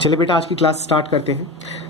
चलिए बेटा आज की क्लास स्टार्ट करते हैं।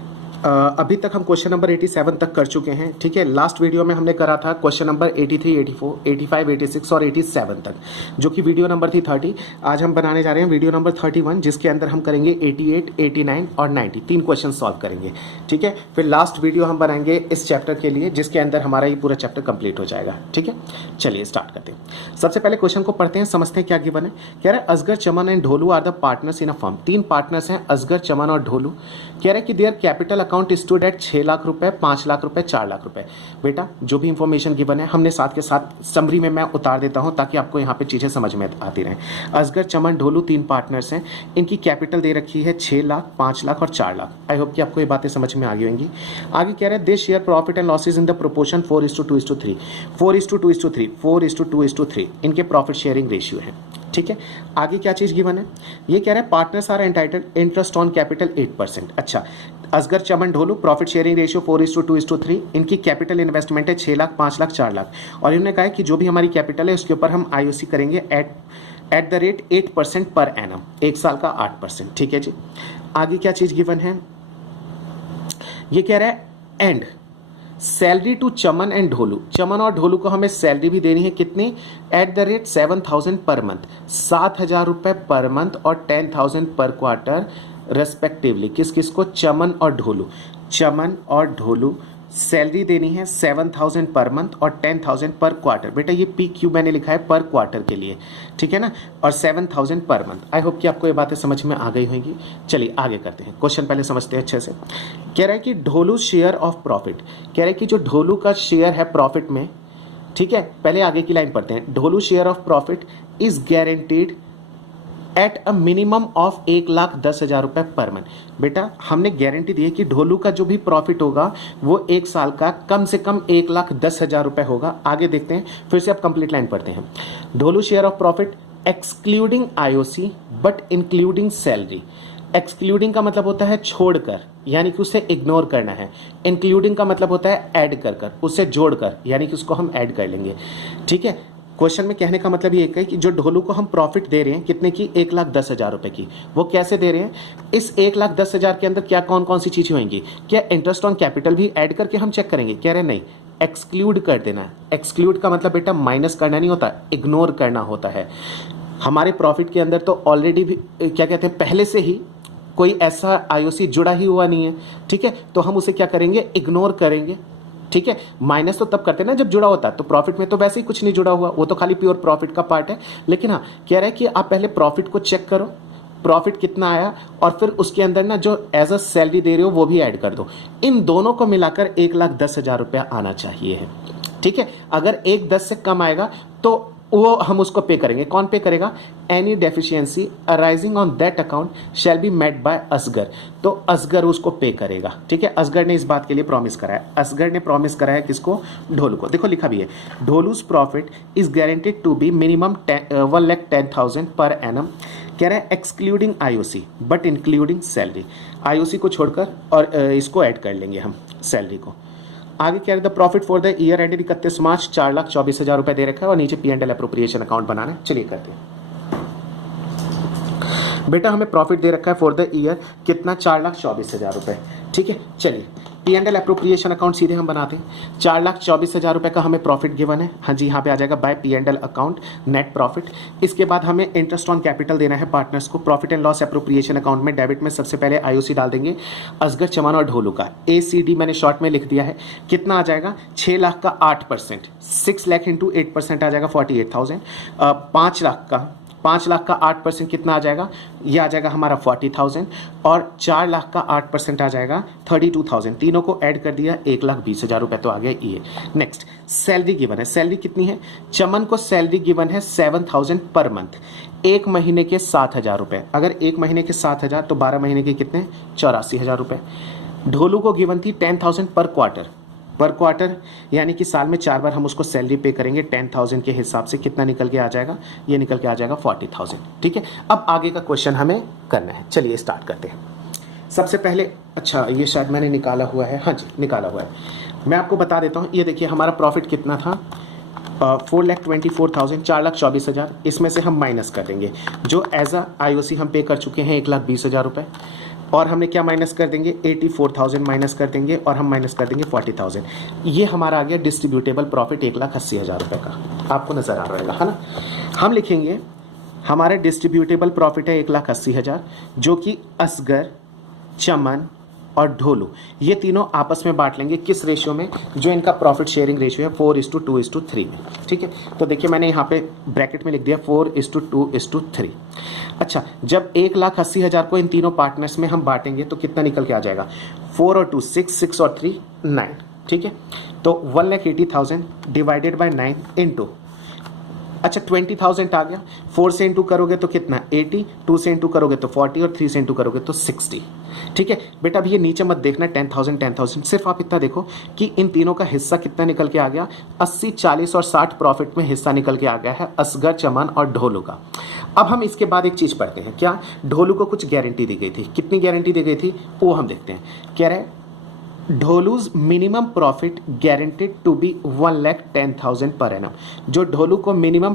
अभी तक हम क्वेश्चन नंबर 87 तक कर चुके हैं। ठीक है, लास्ट वीडियो में हमने करा था क्वेश्चन नंबर 83, 84, 85, 86 और 87 तक, जो कि वीडियो नंबर थी 30। आज हम बनाने जा रहे हैं वीडियो नंबर 31, जिसके अंदर हम करेंगे 88, 89 और 90 तीन क्वेश्चन सॉल्व करेंगे। ठीक है, फिर लास्ट वीडियो हम बनाएंगे इस चैप्टर के लिए, जिसके अंदर हमारा ये पूरा चैप्टर कंप्लीट हो जाएगा। ठीक है, चलिए स्टार्ट करते हैं। सबसे पहले क्वेश्चन को पढ़ते हैं, समझते हैं क्या गिवन है। कह रहा है Asgar, Chaman and Dholu are the partners in a firm. तीन पार्टनर्स हैं, असगर, चमन और ढोलू। कह रहा है कि their capital account stood at 6 lakh रुपए, 5 लाख रुपए, 4 लाख रुपए। बेटा जो भी इंफॉर्मेशन गिवन है हमने साथ के साथ समरी में मैं उतार देता हूं, ताकि आपको यहाँ पे चीजें समझ में आती रहें। असगर, चमन, ढोलू तीन पार्टनर्स हैं। इनकी कैपिटल दे रखी है 6 लाख, 5 लाख और 4 लाख। आई होप कि आपको ये बातें समझ में आ गई होंगी। आगे कह रहे हैं they share profit and losses in the proportion 4:2:3, 4:2:3, 4:2:3 इनके प्रॉफिट शेयरिंग रेशियो है। ठीक है, आगे क्या चीज गिवन है, ये कह रहा है partners are entitled interest on capital 8%। अच्छा, Asgar, Chaman, Dholu profit sharing ratio 4:2:3, इनकी कैपिटल इन्वेस्टमेंट है 6 लाख, 5 लाख, 4 लाख। और इन्होंने कहा है कि जो भी हमारी कैपिटल है उसके ऊपर हम आईओसी करेंगे eight the rate 8% per annum, एक साल का 8%। ठीक है जी, आगे क्या चीज गिवन है, ये कह रहा है and salary to Chaman and Dholu. Chaman और ढोलू को हमें सैलरी भी देनी है, कितनी, eight the rate 7,000 per month, 7,000 रुपए पर मंथ और 10,000 पर क्वार्टर रेस्पेक्टिवली। किस किस को, चमन और ढोलू। चमन और ढोलू सैलरी देनी है 7,000 पर मंथ और 10,000 पर क्वार्टर। बेटा ये पी क्यू मैंने लिखा है पर क्वार्टर के लिए, ठीक है ना, और 7,000 पर मंथ। आई होप कि आपको ये बातें समझ में आ गई होंगी। चलिए आगे करते हैं, क्वेश्चन पहले समझते हैं अच्छे से। कह रहा है कि ढोलू शेयर ऑफ प्रॉफिट। कह रहा है कि जो ढोलू का शेयर है प्रॉफिट में, ठीक है, पहले आगे की लाइन पढ़ते हैं। Dholu share of profit is guaranteed at a minimum of 1,10,000 रुपए पर मंथ। बेटा हमने गारंटी दी है कि ढोलू का जो भी प्रॉफिट होगा वो एक साल का कम से कम 1,10,000 रुपए होगा। आगे देखते हैं, फिर से आप कंप्लीट लाइन पढ़ते हैं। Dholu share of profit excluding IOC but including salary. Excluding का मतलब होता है छोड़कर, यानी कि उसे इग्नोर करना है। इंक्लूडिंग का मतलब होता है ऐड कर कर, उसे जोड़कर, यानी कि उसको हम ऐड कर लेंगे। ठीक है, क्वेश्चन में कहने का मतलब ये है कि जो ढोलू को हम प्रॉफिट दे रहे हैं कितने की, 1,10,000 रुपए की, वो कैसे दे रहे हैं, इस 1,10,000 के अंदर क्या कौन कौन सी चीजें होंगी, क्या इंटरेस्ट ऑन कैपिटल भी ऐड करके हम चेक करेंगे। कह रहे नहीं, एक्सक्लूड कर देना है। एक्सक्लूड का मतलब बेटा माइनस करना नहीं होता, इग्नोर करना होता है। हमारे प्रॉफिट के अंदर तो ऑलरेडी भी क्या कहते हैं, पहले से ही कोई ऐसा आईओसी जुड़ा ही हुआ नहीं है। ठीक है, तो हम उसे क्या करेंगे, इग्नोर करेंगे। ठीक है, माइनस तो तब करते हैं ना जब जुड़ा होता है, तो प्रॉफिट में तो वैसे ही कुछ नहीं जुड़ा हुआ, वो तो खाली प्योर प्रॉफिट का पार्ट है। लेकिन हाँ, कह रहा है कि आप पहले प्रॉफिट को चेक करो, प्रॉफिट कितना आया, और फिर उसके अंदर ना जो एज अ सैलरी दे रहे हो वो भी ऐड कर दो। इन दोनों को मिलाकर 1,10,000 रुपया आना चाहिए है। ठीक है, अगर 1,10 से कम आएगा तो वो हम उसको पे करेंगे। कौन पे करेगा, any deficiency arising on that account shall be met by Asgar. तो असगर उसको पे करेगा। ठीक है, असगर ने इस बात के लिए प्रॉमिस करा है। असगर ने प्रॉमिस करा है किसको, ढोलू को। देखो लिखा भी है, Dholu's profit is guaranteed to be minimum 1,10,000 per annum. कह रहा है excluding IOC but including salary. IOC को छोड़कर और इसको ऐड कर लेंगे हम, सैलरी को। आगे क्या है, the profit for the year ended 31 मार्च 4,24,000 रुपए दे रखा है, और नीचे P&L एप्रोप्रिएशन अकाउंट बनाना है। चलिए करते हैं। बेटा हमें प्रॉफिट दे रखा है फॉर द ईयर कितना, 4,24,000 रुपए। ठीक है, चलिए P&L एप्रोप्रिएशन अकाउंट सीधे हम बनाते हैं। 4,24,000 रुपए का हमें प्रॉफिट गिवन है। हाँ जी, यहाँ पे आ जाएगा bye P&L account net profit. इसके बाद हमें इंटरेस्ट ऑन कैपिटल देना है पार्टनर्स को। Profit and loss appropriation account में डेबिट में सबसे पहले आईओसी डाल देंगे असगर, चमन और ढोलू का। ACD मैंने शॉर्ट में लिख दिया है। कितना आ जाएगा, 6 लाख का 8%, 6 लाख इंटू 8% आ जाएगा 48,000। 5 लाख का 8% कितना आ जाएगा, ये आ जाएगा हमारा 40,000, और 4 लाख का 8% आ जाएगा 32,000। तीनों को ऐड कर दिया, 1,20,000 रुपए तो आ गया ये। नेक्स्ट सैलरी गिवन है। सैलरी कितनी है, चमन को सैलरी गिवन है 7,000 पर मंथ, एक महीने के 7,000 रुपए। अगर एक महीने के 7,000 तो 12 महीने के कितने, 84,000 रुपए। ढोलू को गिवन थी 10,000 पर क्वार्टर। पर क्वार्टर यानी कि साल में 4 बार हम उसको सैलरी पे करेंगे। 10,000 के हिसाब से कितना निकल के आ जाएगा, ये निकल के आ जाएगा 40,000। ठीक है, अब आगे का क्वेश्चन हमें करना है। चलिए स्टार्ट करते हैं। सबसे पहले, अच्छा ये शायद मैंने निकाला हुआ है, हाँ जी निकाला हुआ है, मैं आपको बता देता हूँ। ये देखिए हमारा प्रॉफिट कितना था, 4,24,000, 4,24,000। इसमें से हम माइनस कर देंगे जो एज अ आईओसी हम पे कर चुके हैं 1,20,000 रुपये, और हमने क्या माइनस कर देंगे, 84,000 माइनस कर देंगे और हम माइनस कर देंगे 40,000। ये हमारा आ गया डिस्ट्रीब्यूटेबल प्रॉफिट 1,80,000 रुपये का, आपको नजर आ रहा है ना। हम लिखेंगे हमारे डिस्ट्रीब्यूटेबल प्रॉफिट है 1,80,000, जो कि असगर, चमन और ढोलू ये तीनों आपस में बांट लेंगे किस रेशियो में, जो इनका प्रॉफिट शेयरिंग रेशियो है 4:2:3 में। ठीक है, तो देखिए मैंने यहाँ पे ब्रैकेट में लिख दिया 4:2:3। अच्छा, जब 1,80,000 को इन तीनों पार्टनर्स में हम बांटेंगे तो कितना निकल के आ जाएगा, 4 और 2 6, 6 और 3 9। ठीक है, तो 1,80,000 डिवाइडेड बाय 9 इंटू, अच्छा 20,000 आ गया, 4 से इंटू करोगे तो कितना 80, 2 से इंटू करोगे तो 40 और 3 से इंटू करोगे तो 60। ठीक है बेटा, अब ये नीचे मत देखना 10,000 10,000, सिर्फ आप इतना देखो कि इन तीनों का हिस्सा कितना निकल के आ गया, 80, 40 और 60 प्रॉफिट में हिस्सा निकल के आ गया है असगर, चमन और ढोलू का। अब हम इसके बाद एक चीज पढ़ते हैं, क्या ढोलू को कुछ गारंटी दी गई थी, कितनी गारंटी दी गई थी वो हम देखते हैं। कह रहे Dholu's minimum profit guaranteed to be 1,10,000 per annum. जो ढोलू को मिनिमम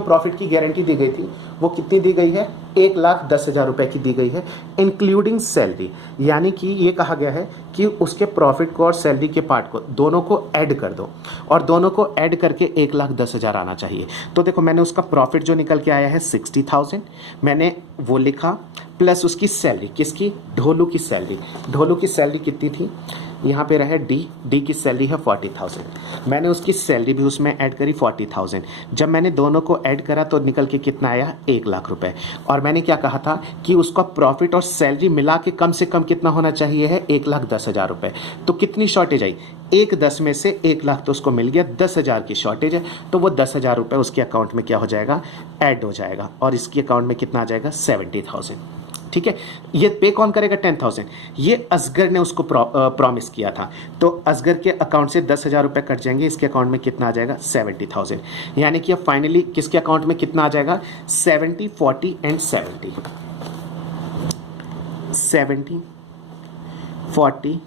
प्रॉफिट की गारंटी दी गई थी वो कितनी दी गई है, 1,10,000 रुपए की दी गई है, इंक्लूडिंग सैलरी। यानी कि ये कहा गया है कि उसके प्रॉफिट को और सैलरी के पार्ट को दोनों को ऐड कर दो और दोनों को ऐड करके 1,10,000 आना चाहिए। तो देखो मैंने उसका प्रॉफिट जो निकल के आया है 60,000 मैंने वो लिखा, प्लस उसकी सैलरी, किसकी, ढोलू की सैलरी। ढोलू की सैलरी कितनी थी, यहाँ पे रहे डी की सैलरी है 40,000, मैंने उसकी सैलरी भी उसमें ऐड करी 40,000। जब मैंने दोनों को ऐड करा तो निकल के कितना आया, 1,00,000 रुपए। और मैंने क्या कहा था कि उसका प्रॉफिट और सैलरी मिला के कम से कम कितना होना चाहिए है, 1,10,000 रुपए। तो कितनी शॉर्टेज आई, 1,10,000 में से 1,00,000 तो उसको मिल गया, 10,000 की शॉर्टेज है, तो वो 10,000 रुपए उसके अकाउंट में क्या हो जाएगा, ऐड हो जाएगा और इसके अकाउंट में कितना आ जाएगा, 70,000। ठीक है, ये पे कौन करेगा, 10,000, ये असगर ने उसको प्रॉमिस किया था, तो असगर के अकाउंट से 10,000 रुपए कट जाएंगे, इसके अकाउंट में कितना आ जाएगा, 70,000। यानी कि अब फाइनली किसके अकाउंट में कितना आ जाएगा, 70, 40 एंड 70, 70, 40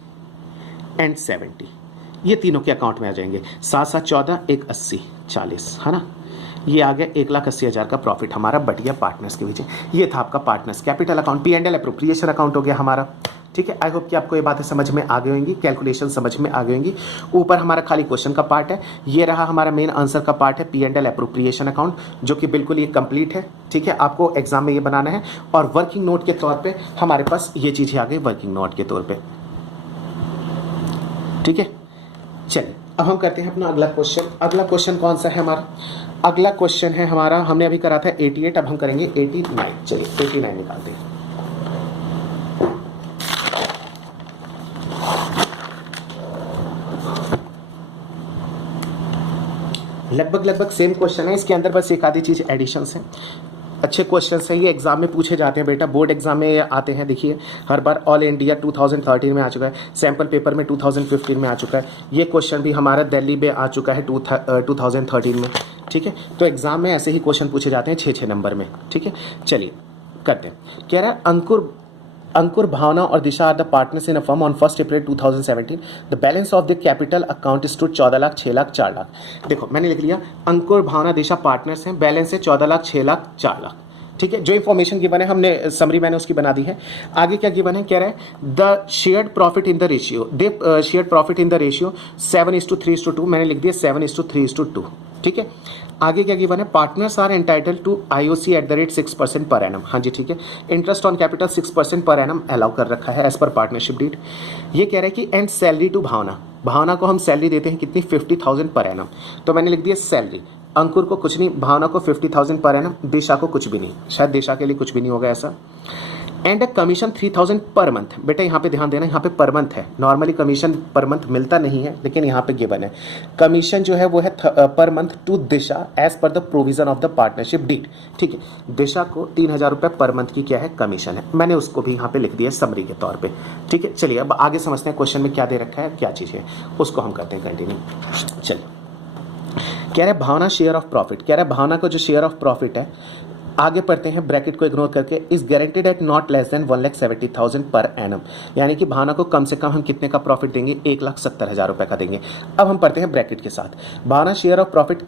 एंड 70 ये तीनों के अकाउंट में आ जाएंगे। 7 7 14, 1 80, 40, है ना। ये आ गया 1,80,000 का प्रॉफिट हमारा बट गया पार्टनर्स के बीच। ये था आपका partners capital account, P&L appropriation account हो गया हमारा। ठीक है, आई होप कि आपको ये बातें समझ में आ गई होंगी, कैलकुलेशन समझ में आ गई होंगी। ऊपर हमारा खाली क्वेश्चन का पार्ट है, ये रहा हमारा मेन आंसर का पार्ट है P&L एप्रोप्रिएशन अकाउंट, जो कि बिल्कुल ये कंप्लीट है। ठीक है, आपको एग्जाम में ये बनाना है और वर्किंग नोट के तौर पर हमारे पास ये चीज़ें आ गई वर्किंग नोट के तौर पर। ठीक है, चलिए अब हम करते हैं अपना अगला क्वेश्चन। अगला क्वेश्चन कौन सा है हमारा, अगला क्वेश्चन है हमारा, हमने अभी करा था 88, अब हम करेंगे 89। चलिए 89 निकालते हैं। लगभग सेम क्वेश्चन है, इसके अंदर बस एक आधी चीज एडिशंस है। अच्छे क्वेश्चंस हैं, ये एग्जाम में पूछे जाते हैं बेटा, बोर्ड एग्जाम में ये आते हैं। देखिए हर बार ऑल इंडिया 2013 में आ चुका है, सैम्पल पेपर में 2015 में आ चुका है, ये क्वेश्चन भी हमारा दिल्ली में आ चुका है 2013 में। ठीक है, तो एग्जाम में ऐसे ही क्वेश्चन पूछे जाते हैं 6-6 नंबर में। ठीक है, चलिए करते हैं। कह रहा है अंकुर, भावना और Disha are the partners in a firm on 1 April 2017। The balance of the capital account is to 14,00,000, 6,00,000, 4,00,000। देखो मैंने लिख लिया, अंकुर, भावना, दिशा पार्टनर्स हैं, बैलेंस है 14,00,000, 6,00,000, 4,00,000। ठीक है, जो इन्फॉर्मेशन गिवन है हमने समरी मैंने उसकी बना दी है। आगे क्या गिवन है, कह रहा है the shared profit in the ratio, they shared profit in the ratio 7:3:2, मैंने लिख दिया 7:3:2। ठीक है, आगे क्या गिवन है, partners are entitle to IOC at the rate 6% per annum. हाँ जी ठीक है, interest on capital 6% per annum allow कर रखा है एज पर पार्टनरशिप डीड। ये कह रहा है कि एंड सैलरी टू भावना को हम सैलरी देते हैं कितनी, 50,000 पर एनम। तो मैंने लिख दिया सैलरी, अंकुर को कुछ नहीं, भावना को 50,000 पर एनम, दिशा को कुछ भी नहीं, शायद दिशा के लिए कुछ भी नहीं होगा ऐसा। And commission 3,000 per month. बेटा यहाँ पे ध्यान देना, यहाँ पे पर मंथ है, नॉर्मली कमीशन पर मंथ मिलता नहीं है, लेकिन यहाँ पे गिवन है कमीशन जो है वो है per month to Disha as per the provision of the partnership deed. ठीक है, दिशा को 3,000 रुपये पर मंथ की क्या है, कमीशन है, मैंने उसको भी यहाँ पे लिख दिया समरी के तौर पर। ठीक है, चलिए अब आगे समझते हैं क्वेश्चन में क्या दे रखा है, क्या चीज़ है, उसको हम करते हैं कंटिन्यू। चलिए कह रहे भावना शेयर ऑफ प्रॉफिट, कह रहे भावना को जो शेयर ऑफ प्रॉफिट है, आगे पढ़ते हैं ब्रैकेट को इग्नोर करके, is guaranteed at not less than 1,70,000 per annum. यानी कि भावना को कम से कम हम कितने का प्रॉफिट देंगे, 1,70,000 रुपए का देंगे। अब हम पढ़ते हैं ब्रैकेट के साथ, Bhavna share of profit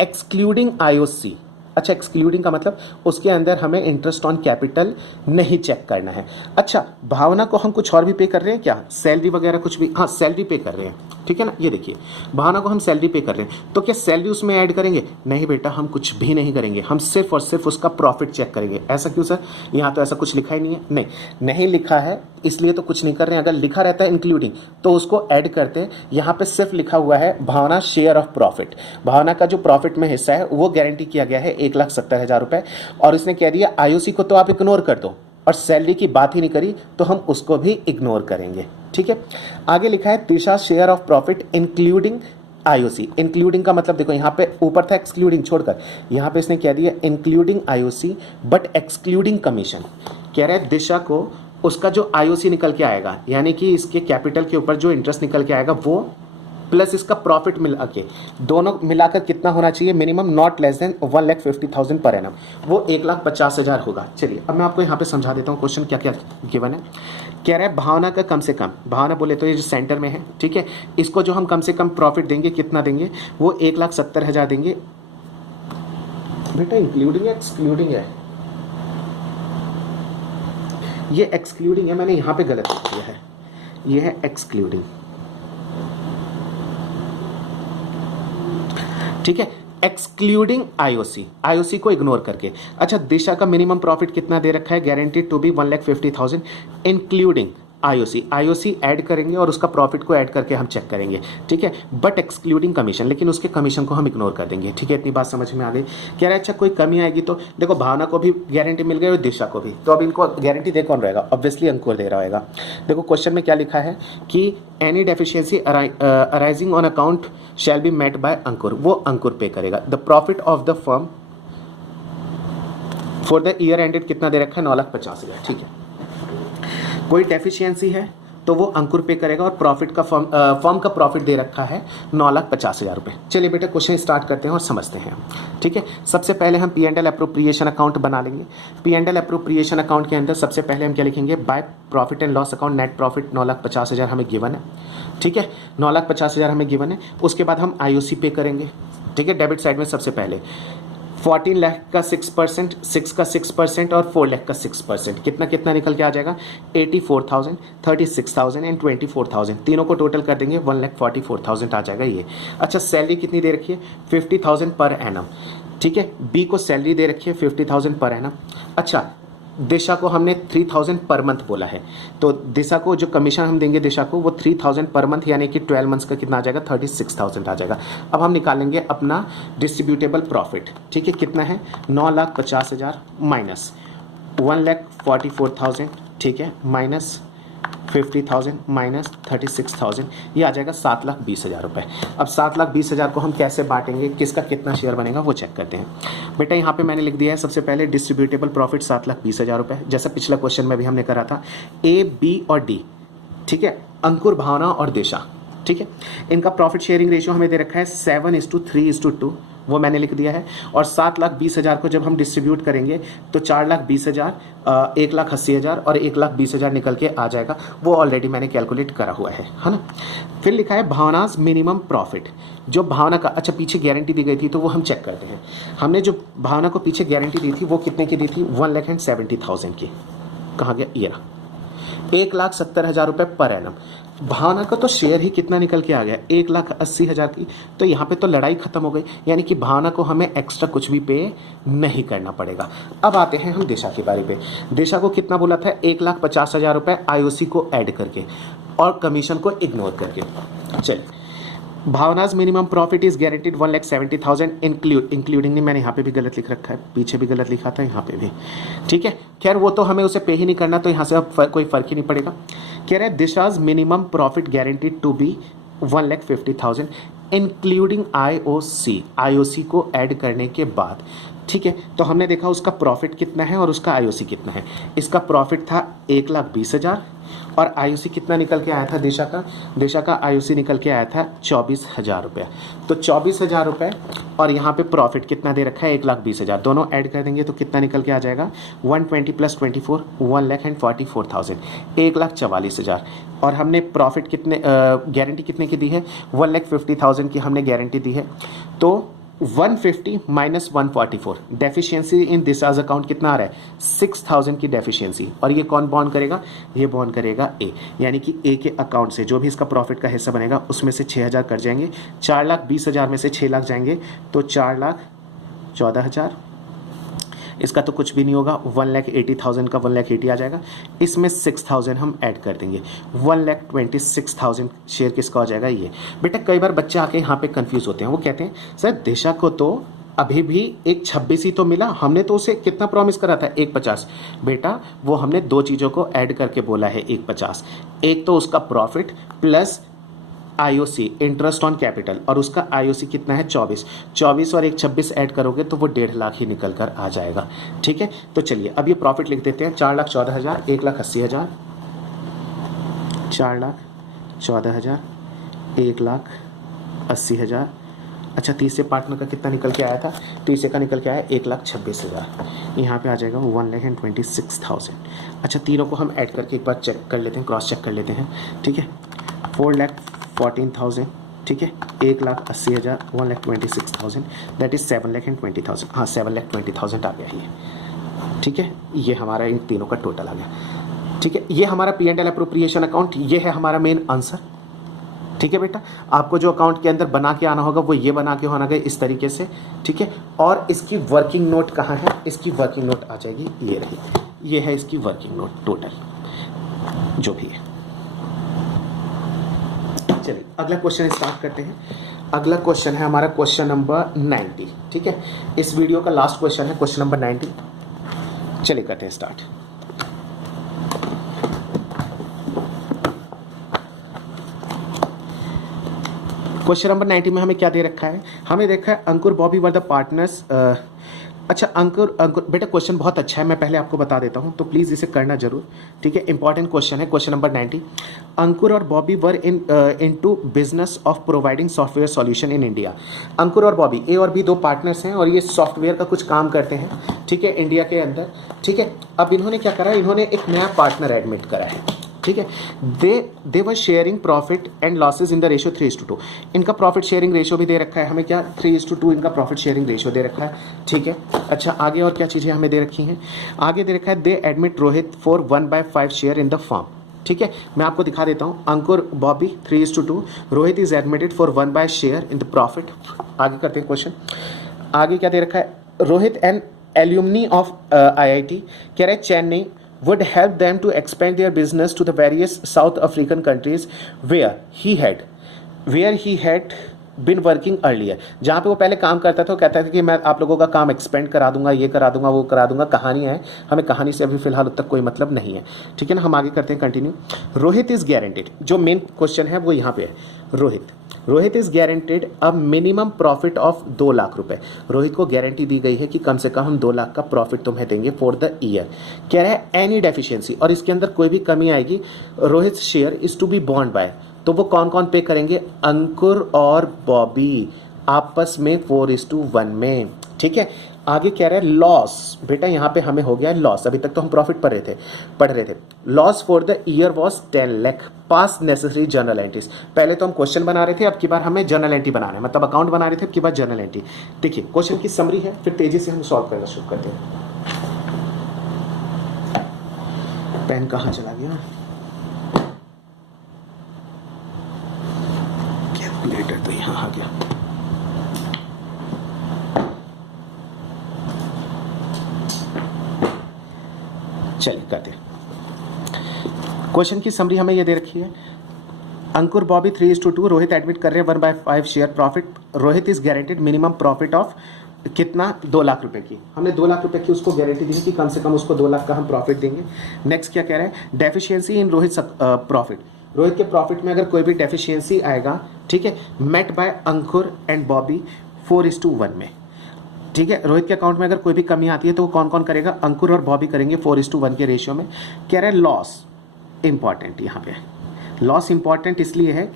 excluding IOC अच्छा, एक्सक्लूडिंग का मतलब उसके अंदर हमें इंटरेस्ट ऑन कैपिटल नहीं चेक करना है। अच्छा, भावना को हम कुछ और भी पे कर रहे हैं क्या, सैलरी वगैरह कुछ भी, हाँ सैलरी पे कर रहे हैं, ठीक है ना। ये देखिए भावना को हम सैलरी पे कर रहे हैं, तो क्या सैलरी उसमें ऐड करेंगे, नहीं बेटा हम कुछ भी नहीं करेंगे, हम सिर्फ और सिर्फ उसका प्रॉफिट चेक करेंगे। ऐसा क्यों सर, यहाँ तो ऐसा कुछ लिखा ही नहीं है, नहीं लिखा है इसलिए तो कुछ नहीं कर रहे हैं। अगर लिखा रहता है इंक्लूडिंग तो उसको ऐड करते, यहाँ पे सिर्फ लिखा हुआ है भावना शेयर ऑफ प्रॉफिट, भावना का जो प्रॉफिट में हिस्सा है वो गारंटी किया गया है 1,70,000 रुपए, और इसने कह दिया आईओसी को तो आप इग्नोर कर दो, और सैलरी की बात ही नहीं करी तो हम उसको भी इग्नोर करेंगे, ठीक है। आगे लिखा है Disha share of profit including IOC, including का मतलब देखो यहाँ पे ऊपर था एक्सक्लूडिंग छोड़कर, यहाँ पे इसने कह दिया including IOC but excluding commission. कह रहा है दिशा को उसका जो आईओसी निकल के आएगा, यानी कि इसके कैपिटल के ऊपर जो इंटरेस्ट निकल के आएगा वो प्लस इसका प्रॉफिट मिला के दोनों मिलाकर कितना होना चाहिए, minimum not less then 1,50,000 per annum, वो 1,50,000 होगा। चलिए अब मैं आपको यहाँ पे समझा देता हूँ क्वेश्चन क्या क्या गिवन है। कह रहा है भावना का कम से कम, भावना बोले तो ये जो सेंटर में है, ठीक है, इसको जो हम कम से कम प्रॉफिट देंगे कितना देंगे, वो 1,70,000 देंगे। बेटा इंक्लूडिंग है एक्सक्लूडिंग है, ये एक्सक्लूडिंग है, मैंने यहाँ पे गलत लिख दिया है, ये है एक्सक्लूडिंग, ठीक है, एक्सक्लूडिंग आईओसी, आईओसी को इग्नोर करके। अच्छा, दिशा का मिनिमम प्रॉफिट कितना दे रखा है, guaranteed to be 1,50,000 including IOC, IOC add करेंगे और उसका प्रॉफिट को ऐड करके हम चेक करेंगे, ठीक है, बट एक्सक्लूडिंग कमीशन, लेकिन उसके कमीशन को हम इग्नोर कर देंगे, ठीक है। इतनी बात समझ में आ गई। कह रहा है अच्छा कोई कमी आएगी तो देखो भावना को भी गारंटी मिल गई और दिशा को भी, तो अब इनको गारंटी दे कौन रहेगा, ऑब्वियसली अंकुर दे रहा होगा। देखो क्वेश्चन में क्या लिखा है कि any deficiency arising on account shall be met by Ankur, वो अंकुर पे करेगा। The profit of the firm for the year ended कितना दे रखा है, 9,50,000, ठीक है। कोई डेफिशिएंसी है तो वो अंकुर पे करेगा, और प्रॉफिट का फर्म का प्रॉफिट दे रखा है 9,50,000 रुपये। चलिए बेटा क्वेश्चन स्टार्ट करते हैं और समझते हैं, ठीक है। सबसे पहले हम P&L अप्रोप्रिएशन अकाउंट बना लेंगे। P&L अप्रोप्रिएशन अकाउंट के अंदर सबसे पहले हम क्या लिखेंगे, by profit and loss account net profit 9,50,000 हमें गिवन है, ठीक है, 9,50,000 हमें गिवन है। उसके बाद हम आईओसी पे करेंगे, ठीक है, डेबिट साइड में सबसे पहले 14 लाख का 6%, 6 का 6% और 4 लाख का 6%, कितना कितना निकल के आ जाएगा, 84,000, 36,000 एंड 24,000, तीनों को टोटल कर देंगे 1,44,000 आ जाएगा ये। अच्छा, सैलरी कितनी दे रखी है, 50,000 पर एनम, ठीक है। बी को सैलरी दे रखी है 50,000 पर एनम। अच्छा, दिशा को हमने 3,000 पर मंथ बोला है, तो दिशा को जो कमीशन हम देंगे दिशा को वो 3,000 पर मंथ, यानी कि 12 मंथ्स का कितना आ जाएगा, 36,000 आ जाएगा। अब हम निकालेंगे अपना डिस्ट्रीब्यूटेबल प्रॉफिट, ठीक है, कितना है 9,50,000 माइनस 1,44,000, ठीक है, माइनस 50,000 माइनस 36,000, ये आ जाएगा 7,20,000 रुपये। अब 7,20,000 को हम कैसे बांटेंगे, किसका कितना शेयर बनेगा वो चेक करते हैं। बेटा यहाँ पे मैंने लिख दिया है सबसे पहले डिस्ट्रीब्यूटेबल प्रॉफिट 7,20,000 रुपये, जैसा पिछला क्वेश्चन में भी हमने करा था, ए बी और डी, ठीक है, अंकुर भावना और दिशा, ठीक है। इनका प्रॉफिट शेयरिंग रेशियो हमें दे रखा है 7:3:2, वो मैंने लिख दिया है। और 7,20,000 को जब हम डिस्ट्रीब्यूट करेंगे तो 4,20,000, 1,80,000 और 1,20,000 निकल के आ जाएगा, वो ऑलरेडी मैंने कैलकुलेट करा हुआ है ना। फिर लिखा है भावनाज मिनिमम प्रॉफिट, जो भावना का, अच्छा पीछे गारंटी दी गई थी तो वो हम चेक करते हैं। हमने जो भावना को पीछे गारंटी दी थी वो कितने की दी थी, 1,70,000 की, कहाँ गया ये रहा, 1,70,000 रुपये पर एनम। भावना का तो शेयर ही कितना निकल के आ गया, 1,80,000 की, तो यहाँ पे तो लड़ाई खत्म हो गई, यानी कि भावना को हमें एक्स्ट्रा कुछ भी पे नहीं करना पड़ेगा। अब आते हैं हम दिशा के बारे पे। दिशा को कितना बोला था, 1,50,000 रुपये आईओसी को ऐड करके और कमीशन को इग्नोर करके। चलिए, Bhavna's minimum profit is guaranteed 1,70,000 including, नहीं मैंने यहाँ पे भी गलत लिख रखा है, पीछे भी गलत लिखा था, यहाँ पे भी, ठीक है, खैर वो तो हमें उसे पे ही नहीं करना, तो यहाँ से अब कोई फर्क ही नहीं पड़ेगा। कह रहे हैं Disha's minimum profit guaranteed to be 1,50,000 including IOC, IOC को ऐड करने के बाद, ठीक है। तो हमने देखा उसका प्रॉफिट कितना है और उसका आईओसी कितना है। इसका प्रॉफिट था 1,20,000 और आईओसी कितना निकल के आया था दिशा का, दिशा का आईओसी निकल के आया था 24,000 रुपये। तो 24,000 रुपये और यहाँ पे प्रॉफिट कितना दे रखा है, 1,20,000, दोनों ऐड कर देंगे तो कितना निकल के आ जाएगा, 120 + 24, 1,44,000, 1,44,000। और हमने प्रॉफिट कितने गारंटी कितने की दी है, 1,50,000 की हमने गारंटी दी है। तो 150 माइनस 144, डेफिशिएंसी इन दिस आज अकाउंट कितना आ रहा है 6000 की डेफिशिएंसी, और ये कौन बॉन्ड करेगा, ये बॉन्ड करेगा ए, यानी कि ए के अकाउंट से जो भी इसका प्रॉफिट का हिस्सा बनेगा उसमें से 6000 कट जाएंगे, 4,20,000 में से 6 लाख जाएंगे तो 4,14,000, इसका तो कुछ भी नहीं होगा, 1,80,000 का 1,80,000 आ जाएगा, इसमें 6,000 हम ऐड कर देंगे, 1,26,000 शेयर किसका हो जाएगा ये। बेटा कई बार बच्चे आके यहाँ पे कंफ्यूज होते हैं, वो कहते हैं सर दिशा को तो अभी भी 1,26 ही तो मिला, हमने तो उसे कितना प्रॉमिस करा था 1,50। बेटा वो हमने दो चीज़ों को ऐड करके बोला है 1,50, एक तो उसका profit plus IOC interest on capital, और उसका आईओसी कितना है 24 और 1,26 ऐड करोगे तो वो 1.5 लाख ही निकल कर आ जाएगा। ठीक है, तो चलिए अब ये प्रॉफिट लिख देते हैं, 4,14,000, 1,80,000, 4,14,000, 1,80,000। अच्छा तीसरे पार्टनर का कितना निकल के आया था, तीसरे का निकल के आया 1,26,000, यहाँ पे आ जाएगा 1,26,000। अच्छा तीनों को हम ऐड करके एक बार चेक कर लेते हैं, क्रॉस चेक कर लेते हैं। ठीक है, 4,14,000, ठीक है, 1,80,000, 1,26,000, दैट इज 7,20,000। हाँ 7,20,000 आ गया ये। ठीक है, ये हमारा इन तीनों का टोटल आ गया। ठीक है, ये हमारा P&L अप्रोप्रिएशन अकाउंट, ये है हमारा मेन आंसर। ठीक है बेटा, आपको जो अकाउंट के अंदर बना के आना होगा वो ये बना के होना गया इस तरीके से। ठीक है, और इसकी वर्किंग नोट कहाँ है, इसकी वर्किंग नोट आ जाएगी, ये रही, ये है इसकी वर्किंग नोट टोटल जो भी है। चलिए अगला क्वेश्चन स्टार्ट करते हैं। अगला क्वेश्चन है हमारा क्वेश्चन नंबर 90। ठीक है, इस वीडियो का लास्ट क्वेश्चन है क्वेश्चन नंबर 90। चलिए करते हैं स्टार्ट। क्वेश्चन नंबर 90 में हमें क्या दे रखा है, हमें देखा है अंकुर बॉबी वर द पार्टनर्स। अच्छा अंकुर बेटा क्वेश्चन बहुत अच्छा है, मैं पहले आपको बता देता हूं तो प्लीज़ इसे करना जरूर। ठीक है, इंपॉर्टेंट क्वेश्चन है क्वेश्चन नंबर 90। अंकुर और Bobby were into business of providing software solution in India. Ankur और बॉबी ए और बी दो पार्टनर्स हैं और ये सॉफ्टवेयर का कुछ काम करते हैं। ठीक है, इंडिया के अंदर। ठीक है, अब इन्होंने क्या करा है, इन्होंने एक नया पार्टनर एडमिट करा है। ठीक है, they were sharing profit and losses in the ratio 3:2। इनका प्रॉफिट शेयरिंग रेशियो भी दे रखा है हमें, क्या 3:2 इनका प्रॉफिट शेयरिंग रेशियो दे रखा है। ठीक है, अच्छा आगे और क्या चीज़ें हमें दे रखी हैं, आगे दे रखा है they admit Rohit for 1/5 share in the firm. ठीक है, मैं आपको दिखा देता हूँ, Ankur Bobby 3:2, Rohit is admitted for 1/5 share in the profit. आगे करते हैं क्वेश्चन, आगे क्या दे रखा है, Rohit and alumni of IIT कह रहे Chennai would help them to expand their business to the various South African countries where he had been working earlier। जहाँ पे वो पहले काम करता था, वो कहता था कि मैं आप लोगों का काम एक्सपेंड करा दूंगा, ये करा दूंगा, वो करा दूंगा। कहानी है, हमें कहानी से अभी फिलहाल अब तक कोई मतलब नहीं है। ठीक है ना, हम आगे करते हैं कंटिन्यू। रोहित इज गारंटेड, जो मेन क्वेश्चन है वो यहाँ पे है, Rohit is guaranteed a minimum profit of 2 lakh रुपए। रोहित को गारंटी दी गई है कि कम से कम हम 2 लाख का प्रॉफिट तुम्हें देंगे फॉर द ईयर। कह रहा है एनी डेफिशिएंसी, और इसके अंदर कोई भी कमी आएगी, Rohit share is to be bond by, तो वो कौन कौन पे करेंगे, अंकुर और बॉबी आपस में 4:1 में। ठीक है, आगे कह रहा है लॉस, बेटा यहाँ पे हमें हो गया है लॉस, अभी तक तो हम प्रॉफिट पढ़ रहे थे। Loss for the year was 10 lakh pass necessary journal entries. पहले तो हम क्वेश्चन बना रहे थे, अब की बार हमें जर्नल एंट्री बनाना है, मतलब अकाउंट बना रहे थे, अब की बार जर्नल एंट्री। देखिए क्वेश्चन की समरी है, फिर तेजी से हम सॉल्व करना शुरू करते हैं। पेन कहाँ चला गया, कैलकुलेटर तो यहाँ आ गया। चलिए करते हैं, क्वेश्चन की समरी हमें ये दे रखी है, अंकुर बॉबी 3:2, रोहित एडमिट कर रहे हैं 1/5 share profit, Rohit is guaranteed minimum profit of कितना 2 लाख रुपए की, हमने 2 लाख रुपए की उसको गारंटी दी कि कम से कम उसको 2 लाख का हम प्रॉफिट देंगे। नेक्स्ट क्या कह रहा है, deficiency in Rohit profit, Rohit के प्रॉफिट में अगर कोई भी डेफिशिएंसी आएगा, ठीक है, met by Ankur and Bobby 4:1 में। ठीक है, रोहित के अकाउंट में अगर कोई भी कमी आती है तो वो कौन कौन करेगा, अंकुर और बॉबी करेंगे 4:1 के रेशियो में। कह रहा है लॉस इंपॉर्टेंट, यहाँ पे लॉस इंपॉर्टेंट इसलिए है,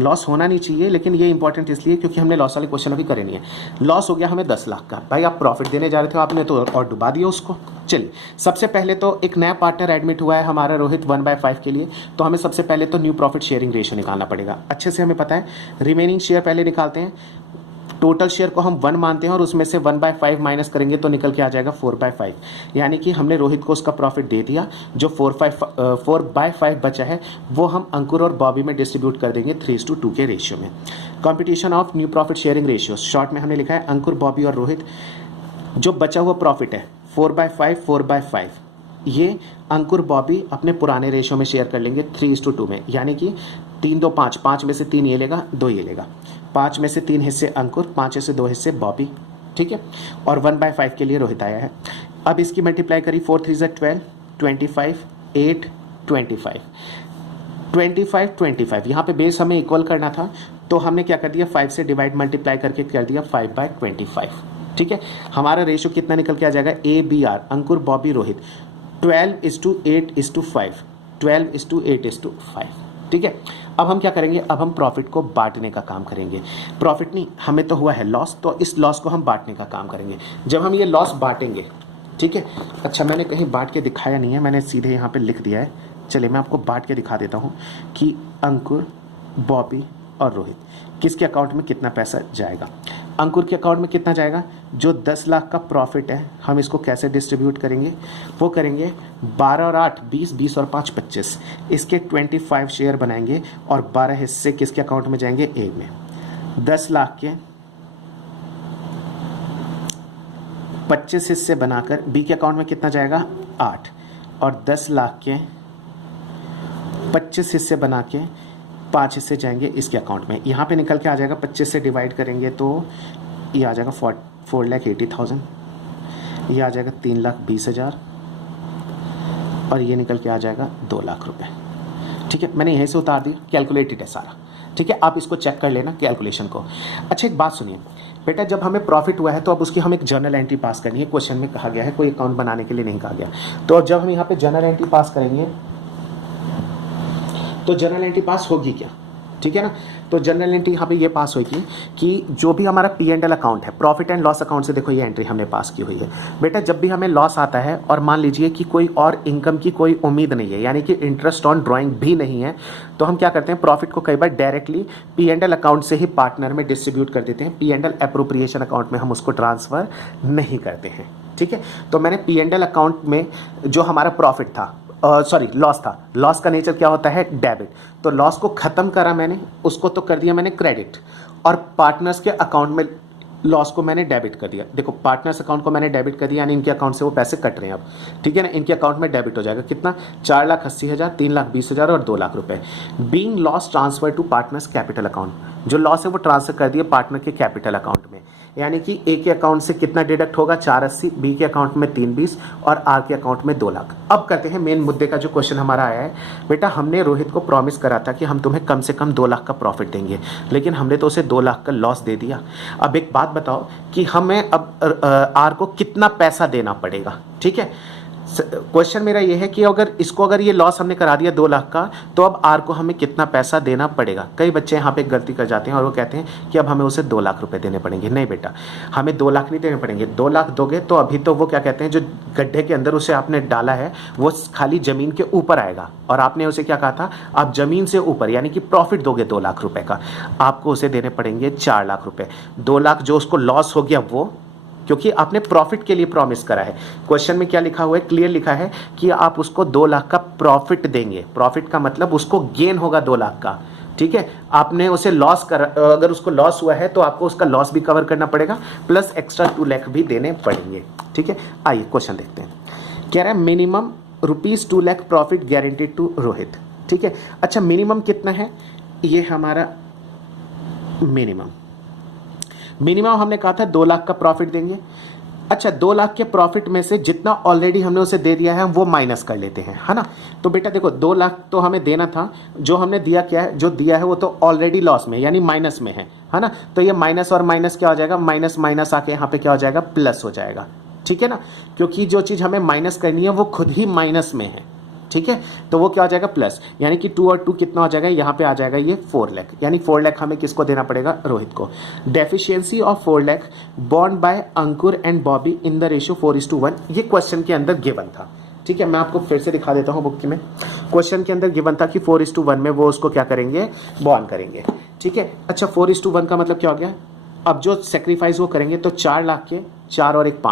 लॉस होना नहीं चाहिए लेकिन ये इंपॉर्टेंट इसलिए क्योंकि हमने लॉस वाले क्वेश्चन अभी करे नहीं है। लॉस हो गया हमें 10 लाख का, भाई आप प्रॉफिट देने जा रहे थे आपने तो और डुबा दिया उसको। चलिए सबसे पहले तो एक नया पार्टनर एडमिट हुआ है हमारा रोहित 1/5 के लिए, तो हमें सबसे पहले तो न्यू प्रॉफिट शेयरिंग रेशियो निकालना पड़ेगा। अच्छे से हमें पता है, रिमेनिंग शेयर पहले निकालते हैं, टोटल शेयर को हम 1 मानते हैं और उसमें से 1/5 माइनस करेंगे तो निकल के आ जाएगा 4/5, यानी कि हमने रोहित को उसका प्रॉफिट दे दिया। जो 4/5 बचा है वो हम अंकुर और बॉबी में डिस्ट्रीब्यूट कर देंगे 3:2 के रेशियो में। Competition of new profit sharing ratio, short में हमने लिखा है अंकुर, बॉबी और रोहित। जो बचा हुआ प्रॉफिट है 4/5, ये अंकुर बॉबी अपने पुराने रेशियो में शेयर कर लेंगे 3:2 में, यानी कि 3 2 5, 5 में से 3 ये लेगा, 2 ये लेगा, 5 में से 3 हिस्से अंकुर, 5 में से 2 हिस्से बॉबी, ठीक है। और 1/5 के लिए रोहित आया है। अब इसकी मल्टीप्लाई करी, 4 3 12, 25, 8, 25, 25, यहाँ पे बेस हमें इक्वल करना था तो हमने क्या कर दिया, 5 से डिवाइड मल्टीप्लाई करके कर दिया 5/25, ठीक है। हमारा रेशियो कितना निकल के आ जाएगा, ABR अंकुर बॉबी रोहित 12:8:5, 12:8:5, ठीक है। अब हम क्या करेंगे, अब हम प्रॉफिट को बांटने का काम करेंगे। प्रॉफिट नहीं, हमें तो हुआ है लॉस, तो इस लॉस को हम बांटने का काम करेंगे। जब हम ये लॉस बांटेंगे, ठीक है। अच्छा, मैंने कहीं बांट के दिखाया नहीं है, मैंने सीधे यहाँ पे लिख दिया है। चलिए मैं आपको बांट के दिखा देता हूँ कि अंकुर, बॉबी और रोहित किसके अकाउंट में कितना पैसा जाएगा। अंकुर के अकाउंट में कितना जाएगा, जो 10 लाख का प्रॉफिट है हम इसको कैसे डिस्ट्रीब्यूट करेंगे, वो करेंगे 12 और 8 20, 20 और 5 25, इसके 25 शेयर बनाएंगे और 12 हिस्से किसके अकाउंट में जाएंगे, ए में। 10 लाख के 25 हिस्से बनाकर बी के अकाउंट में कितना जाएगा, 8, और 10 लाख के 25 हिस्से बना के 5 हिस्से जाएंगे इसके अकाउंट में। यहाँ पे निकल के आ जाएगा, 25 से डिवाइड करेंगे तो ये आ जाएगा 4,80,000, ये आ जाएगा 3,20,000 और ये निकल के आ जाएगा 2 लाख रुपए, ठीक है। मैंने यहीं से उतार दिया, कैलकुलेटेड है सारा, ठीक है। आप इसको चेक कर लेना कैलकुलेशन को। अच्छा, एक बात सुनिए बेटा, जब हमें प्रॉफिट हुआ है तो अब उसकी हम एक जर्नल एंट्री पास करनी है। क्वेश्चन में कहा गया है, कोई अकाउंट बनाने के लिए नहीं कहा गया। तो जब हम यहाँ पे जर्नल एंट्री पास करेंगे तो जनरल एंट्री पास होगी क्या, ठीक है ना। तो जनरल एंट्री यहाँ पे ये पास होगी कि जो भी हमारा P&L अकाउंट है, प्रॉफिट एंड लॉस अकाउंट से देखो ये एंट्री हमने पास की हुई है। बेटा जब भी हमें लॉस आता है और मान लीजिए कि कोई और इनकम की कोई उम्मीद नहीं है, यानी कि इंटरेस्ट ऑन ड्राइंग भी नहीं है, तो हम क्या करते हैं, प्रॉफिट को कई बार डायरेक्टली P&L अकाउंट से ही पार्टनर में डिस्ट्रीब्यूट कर देते हैं। P&L एप्रोप्रिएशन अकाउंट में हम उसको ट्रांसफ़र नहीं करते हैं, ठीक है। तो मैंने P&L अकाउंट में जो हमारा प्रॉफिट था, लॉस था, लॉस का नेचर क्या होता है, डेबिट। तो लॉस को खत्म करा मैंने, उसको तो कर दिया मैंने क्रेडिट, और पार्टनर्स के अकाउंट में लॉस को मैंने डेबिट कर दिया। देखो पार्टनर्स अकाउंट को मैंने डेबिट कर दिया, यानी इनके अकाउंट से वो पैसे कट रहे हैं अब, ठीक है ना। इनके अकाउंट में डेबिट हो जाएगा कितना, 4,80,000, 3,20,000 और 2 लाख रुपए। Being loss transfer to partners capital account, जो लॉस है वो ट्रांसफर कर दिया पार्टनर के कैपिटल अकाउंट में, यानी कि ए के अकाउंट से कितना डिडक्ट होगा, 480, बी के अकाउंट में 320 और आर के अकाउंट में 2 लाख। अब करते हैं मेन मुद्दे का जो क्वेश्चन हमारा आया है। बेटा हमने रोहित को प्रॉमिस करा था कि हम तुम्हें कम से कम 2 लाख का प्रॉफिट देंगे, लेकिन हमने तो उसे 2 लाख का लॉस दे दिया। अब एक बात बताओ कि हमें अब आर को कितना पैसा देना पड़ेगा, ठीक है। क्वेश्चन मेरा ये है कि अगर ये लॉस हमने करा दिया 2 लाख का, तो अब आर को हमें कितना पैसा देना पड़ेगा। कई बच्चे यहाँ पे गलती कर जाते हैं और वो कहते हैं कि अब हमें उसे 2 लाख रुपए देने पड़ेंगे। नहीं बेटा, हमें 2 लाख नहीं देने पड़ेंगे। 2 लाख दोगे तो अभी तो वो क्या कहते हैं, जो गड्ढे के अंदर उसे आपने डाला है वो खाली जमीन के ऊपर आएगा, और आपने उसे क्या कहा था, आप जमीन से ऊपर यानी कि प्रॉफिट दोगे 2 लाख रुपए का, आपको उसे देने पड़ेंगे 4 लाख रुपए। 2 लाख जो उसको लॉस हो गया वो, क्योंकि आपने प्रॉफिट के लिए प्रॉमिस करा है। क्वेश्चन में क्या लिखा हुआ है, क्लियर लिखा है कि आप उसको 2 लाख का प्रॉफिट देंगे। प्रॉफिट का मतलब उसको गेन होगा 2 लाख का, ठीक है। आपने उसे लॉस कर, अगर उसको लॉस हुआ है तो आपको उसका लॉस भी कवर करना पड़ेगा, प्लस एक्स्ट्रा 2 लाख भी देने पड़ेंगे, ठीक है। आइए क्वेश्चन देखते हैं। कह रहा है minimum ₹2 lakh profit guaranteed to Rohit, ठीक है। अच्छा मिनिमम कितना है, ये हमारा मिनिमम हमने कहा था 2 लाख का प्रॉफिट देंगे। अच्छा 2 लाख के प्रॉफिट में से जितना ऑलरेडी हमने उसे दे दिया है वो माइनस कर लेते हैं, है ना। तो बेटा देखो 2 लाख तो हमें देना था, जो हमने दिया क्या है, जो दिया है वो तो ऑलरेडी लॉस में यानी माइनस में है ना। तो ये माइनस और माइनस क्या हो जाएगा, माइनस माइनस आके यहाँ पे क्या हो जाएगा, प्लस हो जाएगा, ठीक है ना। क्योंकि जो चीज़ हमें माइनस करनी है वो खुद ही माइनस में है, ठीक है। तो वो क्या हो जाएगा, प्लस, यानी कि 2 और 2 कितना हो जाएगा, यहाँ पे आ जाएगा ये 4 लाख, यानी 4 लाख हमें किसको देना पड़ेगा, रोहित को। Deficiency of 4 lakh bond by Ankur and Bobby in the ratio 4:1, ये क्वेश्चन के अंदर गिवन था, ठीक है। मैं आपको फिर से दिखा देता हूँ बुक में। क्वेश्चन के अंदर गिवन था कि 4:1 में वो उसको क्या करेंगे, बॉन्ड करेंगे, ठीक है। अच्छा 4:1 का मतलब क्या हो गया, अब जो सेक्रीफाइस वो करेंगे तो 4 लाख के 4 और 1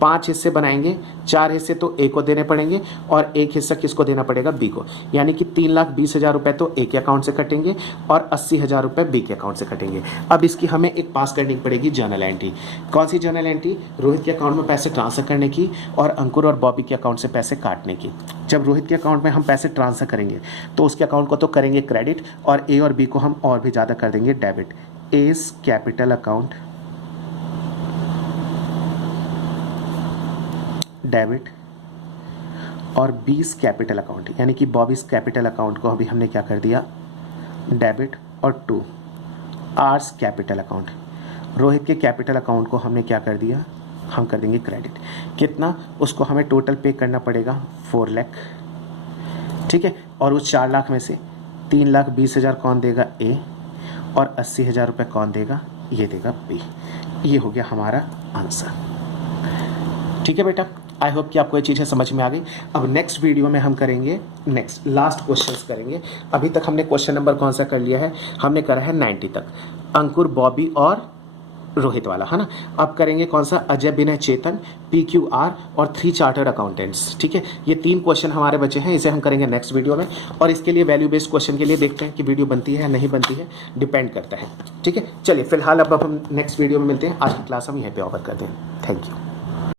5 हिस्से बनाएंगे। 4 हिस्से तो ए को देने पड़ेंगे और 1 हिस्सा किसको देना पड़ेगा, बी को। यानी कि 3,20,000 रुपए तो ए के अकाउंट से कटेंगे और 80,000 रुपए बी के अकाउंट से कटेंगे। अब इसकी हमें एक पास करनी पड़ेगी जर्नल एंट्री। कौन सी जर्नल एंट्री? रोहित के अकाउंट में पैसे ट्रांसफर करने की और अंकुर और बॉबी के अकाउंट से पैसे काटने की। जब रोहित के अकाउंट में हम पैसे ट्रांसफर करेंगे तो उसके अकाउंट को तो करेंगे क्रेडिट और ए और बी को हम और भी ज़्यादा कर देंगे debit. As capital account debit और बीस कैपिटल अकाउंट, यानी कि बॉबीज कैपिटल अकाउंट को अभी हमने क्या कर दिया, डेबिट। और 2 आर्स कैपिटल अकाउंट, रोहित के कैपिटल अकाउंट को हमने क्या कर दिया, हम कर देंगे क्रेडिट। कितना? उसको हमें टोटल पे करना पड़ेगा 4 लाख, ठीक है। और उस 4 लाख में से 3,20,000 कौन देगा, ए, और 80,000 रुपये कौन देगा, ये देगा बी। ये हो गया हमारा आंसर। ठीक है बेटा, आई होप कि आपको ये चीज़ें समझ में आ गई। अब नेक्स्ट वीडियो में हम करेंगे लास्ट क्वेश्चंस करेंगे। अभी तक हमने क्वेश्चन नंबर कौन सा कर लिया है, हमने करा है 90 तक, अंकुर, बॉबी और रोहित वाला, है ना। अब करेंगे कौन सा, अजय, विनय, चेतन, PQR और 3 चार्टर्ड अकाउंटेंट्स। ठीक है, ये 3 क्वेश्चन हमारे बचे हैं, इसे हम करेंगे नेक्स्ट वीडियो में। और इसके लिए वैल्यू बेस्ड क्वेश्चन के लिए देखते हैं कि वीडियो बनती है या नहीं बनती है, डिपेंड करता है। ठीक है, चलिए फिलहाल अब हम नेक्स्ट वीडियो में मिलते हैं। आज की क्लास हम यहीं पे ओवर करते हैं। Thank you.